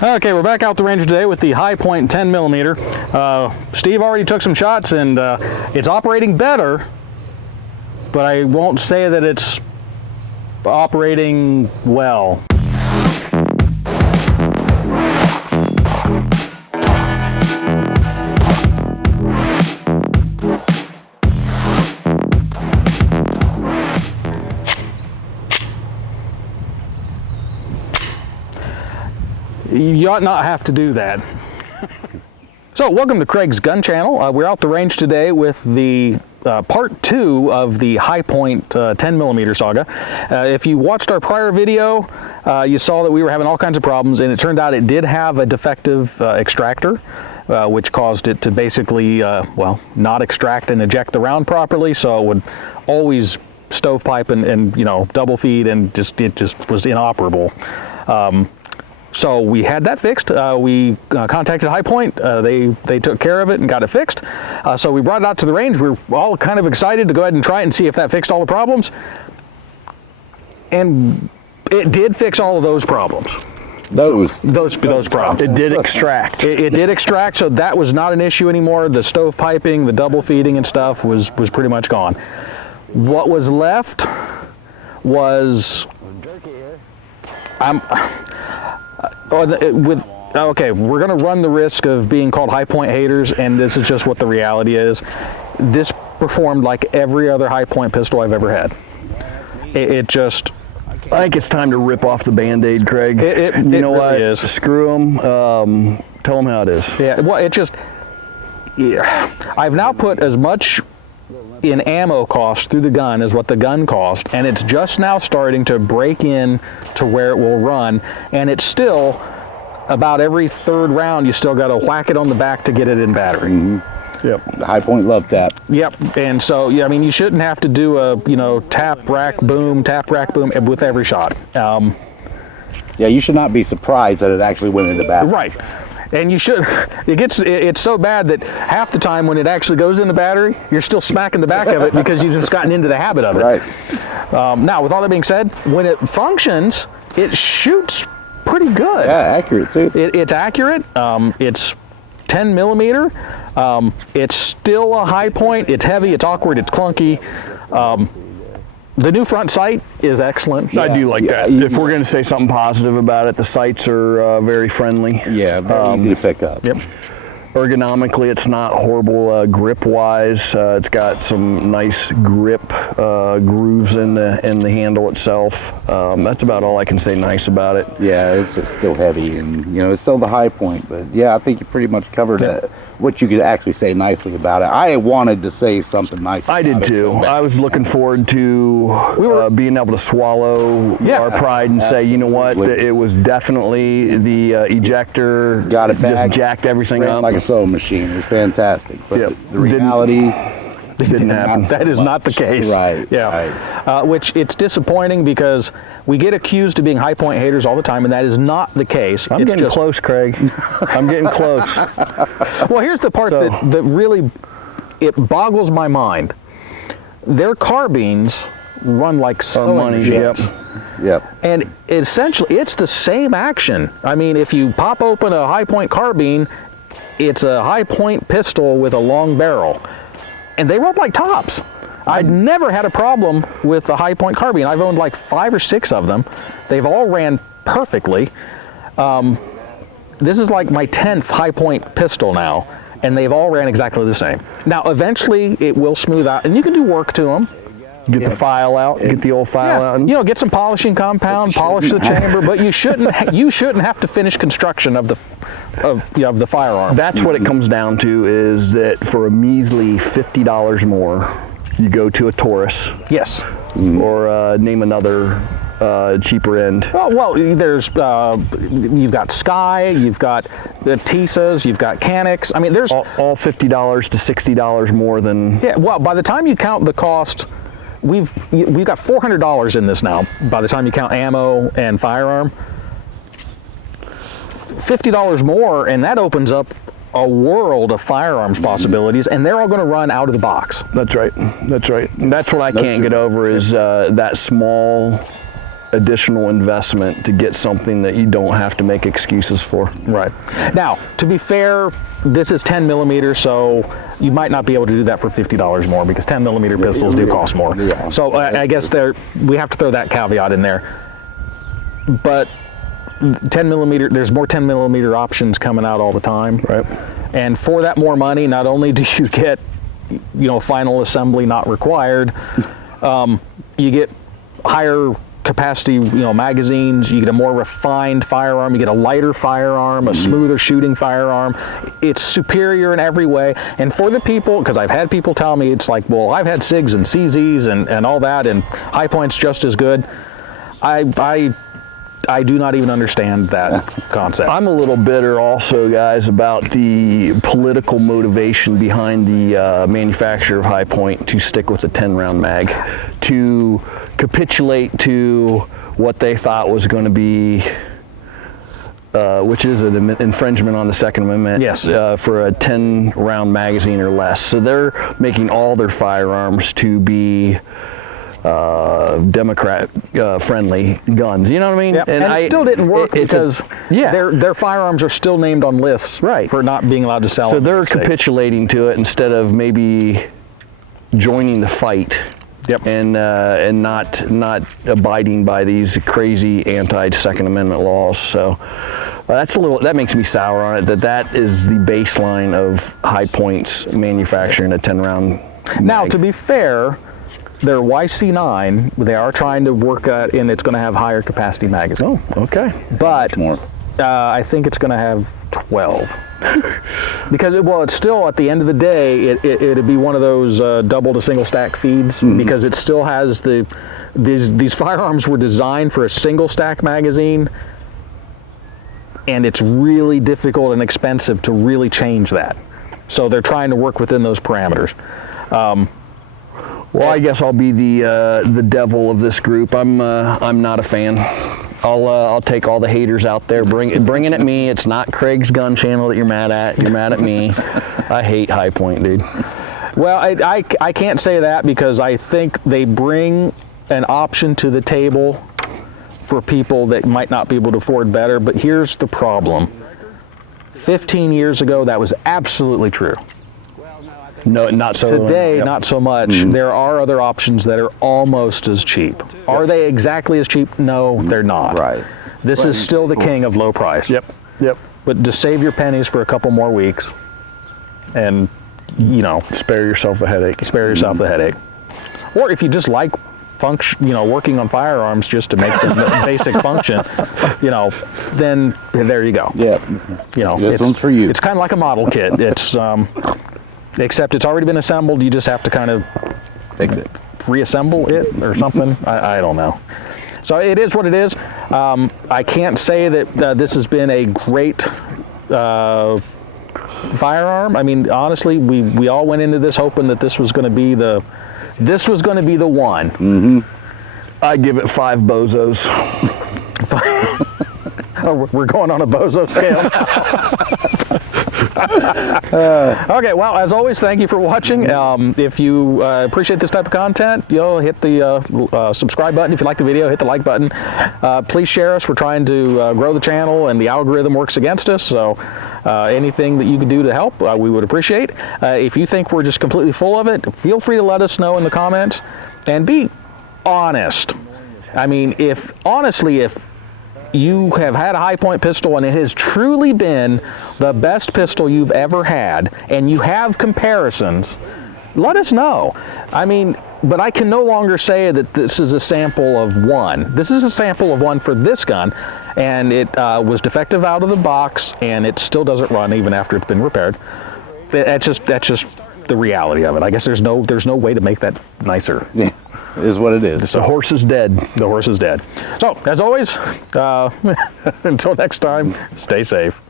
Okay, we're back out the range today with the High Point 10 millimeter. Steve already took some shots and it's operating better, but I won't say that it's operating well. You ought not have to do that. So, welcome to Craig's Gun Channel. We're out the range today with the part 2 of the High Point 10 millimeter saga. If you watched our prior video, you saw that we were having all kinds of problems, and it turned out it did have a defective extractor, which caused it to basically, well, not extract and eject the round properly, so it would always stovepipe and you know, double feed, and it just was inoperable. So we had that fixed. We contacted High Point. They took care of it and got it fixed. So we brought it out to the range. We were all kind of excited to go ahead and try it and see if that fixed all the problems. And it did fix all of those problems. Those problems. It did extract. It did extract, so that was not an issue anymore. The stove piping, the double feeding and stuff was pretty much gone. What was left was okay, we're going to run the risk of being called High Point haters, and this is just what the reality is. This performed like every other High Point pistol I've ever had. It just... I think it's time to rip off the Band-Aid, Craig. You know what? Really is. Screw them. Tell them how it is. Yeah, well, it just... Yeah. I've now put as much in ammo cost through the gun as what the gun cost, and it's just now starting to break in to where it will run, and it's still about every third round you still got to whack it on the back to get it in battery. Mm-hmm. Yep, the High Point loved that. Yep, and so yeah, I mean, you shouldn't have to do a, you know, tap rack boom with every shot. Yeah, you should not be surprised that it actually went into battery. Right. And you should, it's so bad that half the time when it actually goes in the battery, you're still smacking the back of it because you've just gotten into the habit of it. Right. Now, with all that being said, when it functions, it shoots pretty good. Yeah, accurate too. It's accurate. It's 10 millimeter. It's still a High Point. It's heavy, it's awkward, it's clunky. The new front sight is excellent. Yeah, I do like that. If we're going to say something positive about it, the sights are very friendly. Yeah, very easy to pick up. Yep. Ergonomically, it's not horrible grip-wise. It's got some nice grip grooves in the handle itself. That's about all I can say nice about it. Yeah, it's just still heavy, and you know, it's still the High Point. But yeah, I think you pretty much covered what you could actually say nicely about it. I wanted to say something nice. I did too. I was looking forward to being able to swallow our pride and say, you know what, it was definitely the ejector. Got it back. Just jacked everything up like a sewing machine. It was fantastic. But the reality didn't happen. That is not the case. Right. Yeah. Right. Which it's disappointing because we get accused of being High Point haters all the time, and that is not the case. I'm getting close, Craig. I'm getting close. Well, here's the part that really, it boggles my mind. Their carbines run like sewing machines. Yep. And essentially, it's the same action. I mean, if you pop open a High Point carbine, it's a High Point pistol with a long barrel. And they run like tops. I'd never had a problem with the High Point carbine. I've owned like 5 or 6 of them. They've all ran perfectly. This is like my 10th High Point pistol now, and they've all ran exactly the same. Now, eventually, it will smooth out, and you can do work to them. Get the file out, get the old file out. You know, get some polishing compound, polish the chamber, but you shouldn't have to finish construction of the firearm. That's what it comes down to, is that for a measly $50 more, you go to a Taurus. Yes. Or name another cheaper end. Well, there's you've got Sky, you've got the Tisas, you've got Canics. I mean, there's all $50 to $60 more than. Yeah. Well, by the time you count the cost, we've got $400 in this now. By the time you count ammo and firearm, $50 more, and that opens up a world of firearms possibilities, and they're all going to run out of the box. That's right. That's right. And that's what I can't get over is that small additional investment to get something that you don't have to make excuses for. Right. Now, to be fair, this is 10 millimeters, so you might not be able to do that for $50 more because 10 millimeter pistols do cost more. Yeah. So I guess we have to throw that caveat in there. But 10 millimeter, there's more 10 millimeter options coming out all the time. Right. And for that more money, not only do you get, final assembly not required, you get higher capacity, magazines, you get a more refined firearm, you get a lighter firearm, a smoother shooting firearm. It's superior in every way. And for the people, because I've had people tell me, it's like, well, I've had SIGs and CZs and all that, and High Point's just as good. I do not even understand that concept. I'm a little bitter also, guys, about the political motivation behind the manufacturer of High Point to stick with the 10-round mag, to capitulate to what they thought was going to be, which is an infringement on the Second Amendment, yes, for a 10-round magazine or less. So they're making all their firearms to be Democrat friendly guns, you know what I mean? Yep. And it still didn't work because their firearms are still named on lists for not being allowed to sell. So they're capitulating to it instead of maybe joining the fight. Yep. And not abiding by these crazy anti-Second Amendment laws. So that makes me sour on it. That is the baseline of High Point's manufacturing a 10-round. Now, to be fair, their YC9, they are trying to work at, and it's going to have higher capacity magazines. Oh, okay. But I think it's going to have 12. Because it's still, at the end of the day, it'd be one of those double to single stack feeds, because it still has these firearms were designed for a single stack magazine, and it's really difficult and expensive to really change that. So they're trying to work within those parameters. Well, I guess I'll be the devil of this group. I'm not a fan. I'll take all the haters out there, bringing at me. It's not Craig's Gun Channel that you're mad at. You're mad at me. I hate High Point, dude. Well, I can't say that, because I think they bring an option to the table for people that might not be able to afford better. But here's the problem. 15 years ago, that was absolutely true. No, not so. Today, not so much. There are other options that are almost as cheap. Are they exactly as cheap? No, they're not. Right. This is still the king of low price. Yep. But just save your pennies for a couple more weeks, and spare yourself the headache. Spare yourself the headache. Or if you just like working on firearms just to make the basic function, then there you go. Yeah. This one's for you. It's kind of like a model kit. It's except it's already been assembled. You just have to kind of fix it, reassemble it or something. I don't know. So it is what it is. I can't say that this has been a great firearm. I mean, honestly, we all went into this hoping that this was going to be the one. Mm-hmm. I give it 5 bozos. Oh, we're going on a bozo scale. Okay, well, as always, thank you for watching. If you appreciate this type of content, hit the subscribe button. If you like the video, hit the like button. Please share us. We're trying to grow the channel, and the algorithm works against us, so anything that you can do to help, we would appreciate. If you think we're just completely full of it, feel free to let us know in the comments, and be honest. I mean, if you have had a High Point pistol and it has truly been the best pistol you've ever had, and you have comparisons, let us know. I mean, but I can no longer say that this is a sample of one. This is a sample of one for this gun, and it was defective out of the box, and it still doesn't run even after it's been repaired. That's just the reality of it. I guess there's no way to make that nicer. Yeah. Is what it is. The horse is dead. The horse is dead. So, as always, until next time, stay safe.